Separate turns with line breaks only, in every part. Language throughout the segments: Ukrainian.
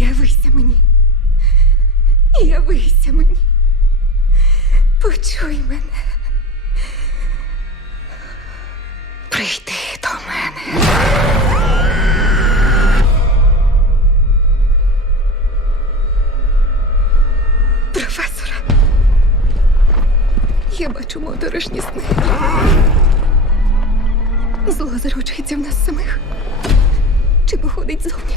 Явися мені, явися мені, почуй мене. Прийди до мене. Професора, я бачу моторошні сни. Зло заручується в нас самих. Чи походить зовні?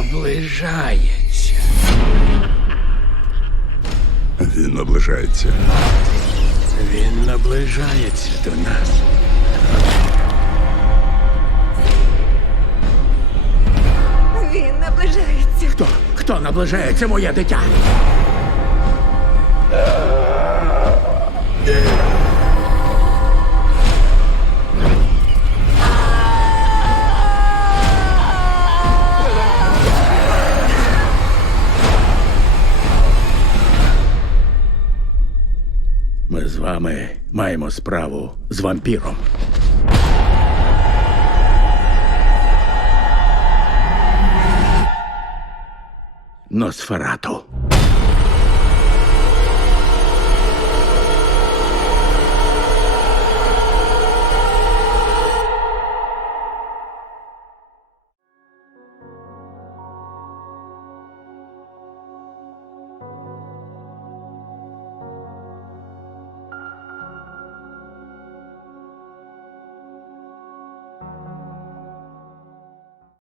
наближається.
Він наближається.
Він наближається до нас.
Він наближається.
Хто? Хто наближається, моє дитя?
Ми з вами маємо справу з вампіром. Носферату.